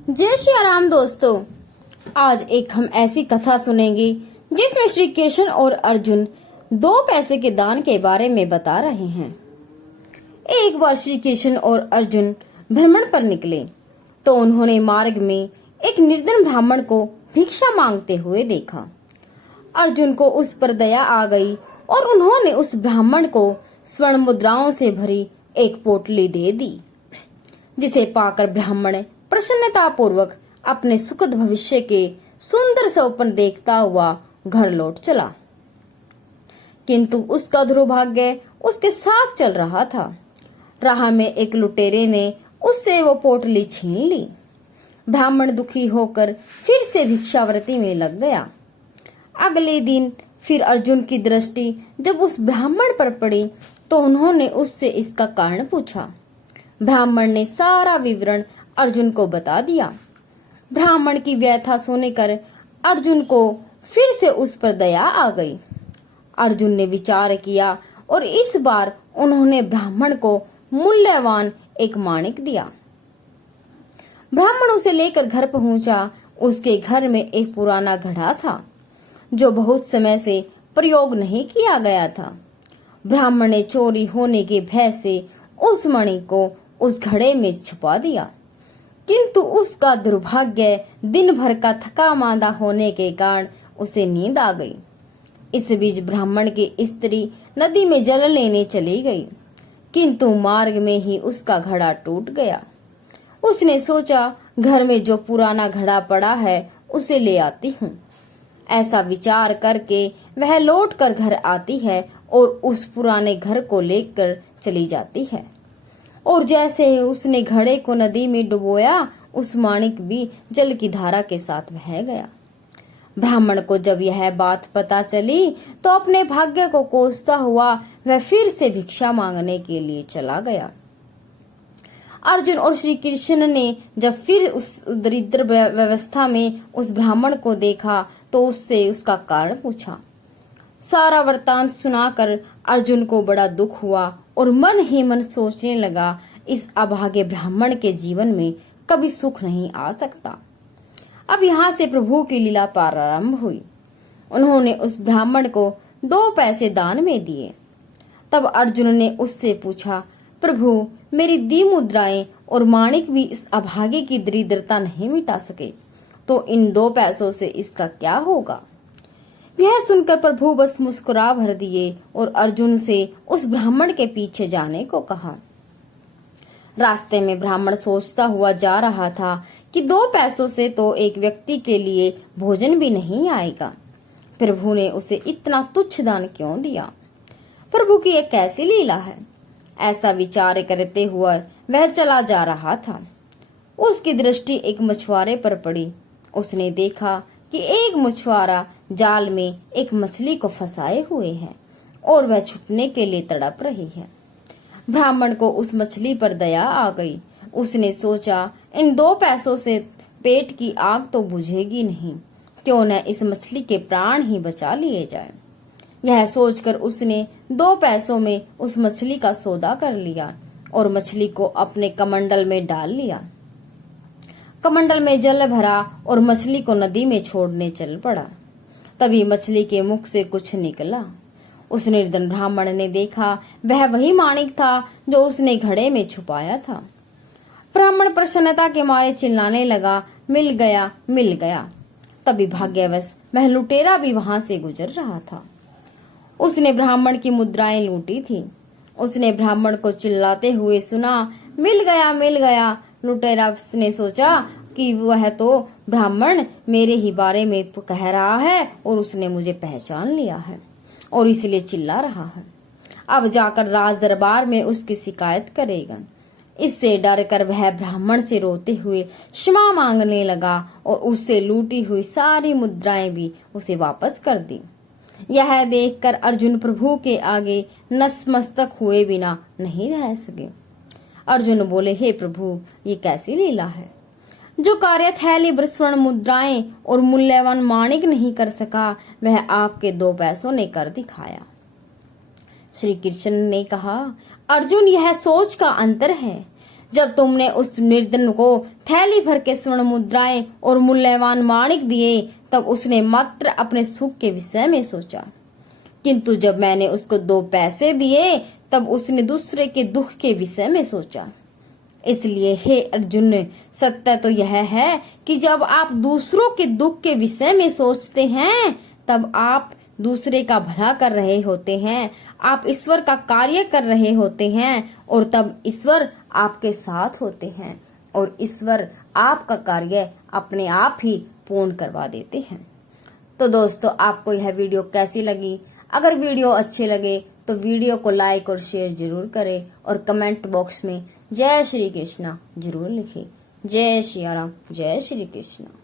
जय श्री राम दोस्तों। आज एक हम ऐसी कथा सुनेंगे जिसमें श्री कृष्ण और अर्जुन 2 पैसे के दान के बारे में बता रहे हैं। एक बार श्री कृष्ण और अर्जुन भ्रमण पर निकले तो उन्होंने मार्ग में एक निर्धन ब्राह्मण को भिक्षा मांगते हुए देखा। अर्जुन को उस पर दया आ गई और उन्होंने उस ब्राह्मण को स्वर्ण मुद्राओं से भरी एक पोटली दे दी, जिसे पाकर ब्राह्मण प्रसन्नता पूर्वक अपने सुखद भविष्य के सुंदर स्वप्न देखता हुआ घर लौट चला। किंतु उसका दुर्भाग्य उसके साथ चल रहा था। राह में एक लुटेरे ने उससे वो पोटली छीन ली। ब्राह्मण दुखी होकर फिर से भिक्षावृत्ति में लग गया। अगले दिन फिर अर्जुन की दृष्टि जब उस ब्राह्मण पर पड़ी तो उन्होंने उससे इसका कारण पूछा। ब्राह्मण ने सारा विवरण अर्जुन को बता दिया। ब्राह्मण की व्यथा सुनकर अर्जुन को फिर से उस पर दया आ गई। अर्जुन ने विचार किया और इस बार उन्होंने ब्राह्मण को मूल्यवान एक माणिक दिया। ब्राह्मण उसे लेकर घर पहुंचा। उसके घर में एक पुराना घड़ा था जो बहुत समय से प्रयोग नहीं किया गया था। ब्राह्मण ने चोरी होने के भय से उस मणि को उस घड़े में छुपा दिया, किंतु उसका दुर्भाग्य दिन भर का थका मांदा होने के कारण उसे नींद आ गई। इस बीच ब्राह्मण की स्त्री नदी में जल लेने चली गई, किंतु मार्ग में ही उसका घड़ा टूट गया। उसने सोचा, घर में जो पुराना घड़ा पड़ा है उसे ले आती हूँ। ऐसा विचार करके वह लौट कर घर आती है और उस पुराने घर को लेकर चली जाती है। और जैसे ही उसने घड़े को नदी में डुबोया, उस माणिक भी जल की धारा के साथ बह गया। ब्राह्मण को जब यह बात पता चली तो अपने भाग्य को कोसता हुआ वह फिर से भिक्षा मांगने के लिए चला गया। अर्जुन और श्री कृष्ण ने जब फिर उस दरिद्र व्यवस्था में उस ब्राह्मण को देखा तो उससे उसका कारण पूछा। सारा वृत्तांत सुनाकर अर्जुन को बड़ा दुख हुआ और मन ही मन सोचने लगा, इस अभागे ब्राह्मण के जीवन में कभी सुख नहीं आ सकता। अब यहाँ से प्रभु की लीला प्रारंभ हुई। उन्होंने उस ब्राह्मण को 2 पैसे दान में दिए। तब अर्जुन ने उससे पूछा, प्रभु, मेरी दी मुद्राएं और माणिक भी इस अभागे की दरिद्रता नहीं मिटा सके, तो इन 2 पैसों से इसका क्या होगा? यह सुनकर प्रभु बस मुस्कुरा भर दिए और अर्जुन से उस ब्राह्मण के पीछे जाने को कहा। रास्ते में ब्राह्मण सोचता हुआ जा रहा था कि 2 पैसों से तो एक व्यक्ति के लिए भोजन भी नहीं आएगा। प्रभु ने उसे इतना तुच्छ दान क्यों दिया? प्रभु की एक कैसी लीला है? ऐसा विचार करते हुआ वह चला जा रहा था। उसकी दृष्टि एक मछुआरे पर पड़ी। उसने देखा कि एक मछुआरा जाल में एक मछली को फंसाए हुए है और वह छूटने के लिए तड़प रही है। ब्राह्मण को उस मछली पर दया आ गई। उसने सोचा, इन 2 पैसों से पेट की आग तो बुझेगी नहीं, क्यों न इस मछली के प्राण ही बचा लिए जाए। यह सोचकर उसने 2 पैसों में उस मछली का सौदा कर लिया और मछली को अपने कमंडल में डाल लिया। कमंडल में जल भरा और मछली को नदी में छोड़ने चल पड़ा। तभी मछली के मुख से कुछ निकला। उस निर्धन ब्राह्मण ने देखा, वह वही माणिक था जो उसने घड़े में छुपाया था। ब्राह्मण प्रसन्नता के मारे चिल्लाने लगा, मिल गया, मिल गया। तभी भाग्यवश वह लुटेरा भी वहां से गुजर रहा था। उसने ब्राह्मण की मुद्राएं लूटी थी। उसने ब्राह्मण को चिल्लाते हुए सुना, मिल गया, मिल गया। लुटेरा ने सोचा कि वह तो ब्राह्मण मेरे ही बारे में कह रहा है और उसने मुझे पहचान लिया है और इसलिए चिल्ला रहा है। अब जाकर राज दरबार में उसकी शिकायत करेगा। इससे डर कर वह ब्राह्मण से रोते हुए क्षमा मांगने लगा और उससे लूटी हुई सारी मुद्राएं भी उसे वापस कर दी। यह देखकर अर्जुन प्रभु के आगे नतमस्तक हुए बिना नहीं रह सके। अर्जुन बोले, हे प्रभु, ये कैसी लीला है? जो कार्य थैली भर स्वर्ण मुद्राएं और मूल्यवान माणिक नहीं कर सका, वह आपके 2 पैसों ने कर दिखाया। श्री कृष्ण ने कहा, अर्जुन, यह सोच का अंतर है। जब तुमने उस निर्धन को थैली भर के स्वर्ण मुद्राएं और मूल्यवान माणिक दिए, तब उसने मात्र अपने सुख के विषय में सोचा। किंतु जब मैंने उसको 2 पैसे दिए, तब उसने दूसरे के दुख के विषय में सोचा। इसलिए हे अर्जुन, सत्य तो यह है कि जब आप दूसरों के दुख के विषय में सोचते हैं, तब आप दूसरे का भला कर रहे होते हैं, आप ईश्वर का कार्य कर रहे होते हैं, और तब ईश्वर आपके साथ होते हैं और ईश्वर आपका कार्य अपने आप ही पूर्ण करवा देते हैं। तो दोस्तों, आपको यह वीडियो कैसी लगी? अगर वीडियो अच्छे लगे तो वीडियो को लाइक और शेयर जरूर करें और कमेंट बॉक्स में जय श्री कृष्णा जरूर लिखें। जय श्री राम, जय श्री कृष्णा।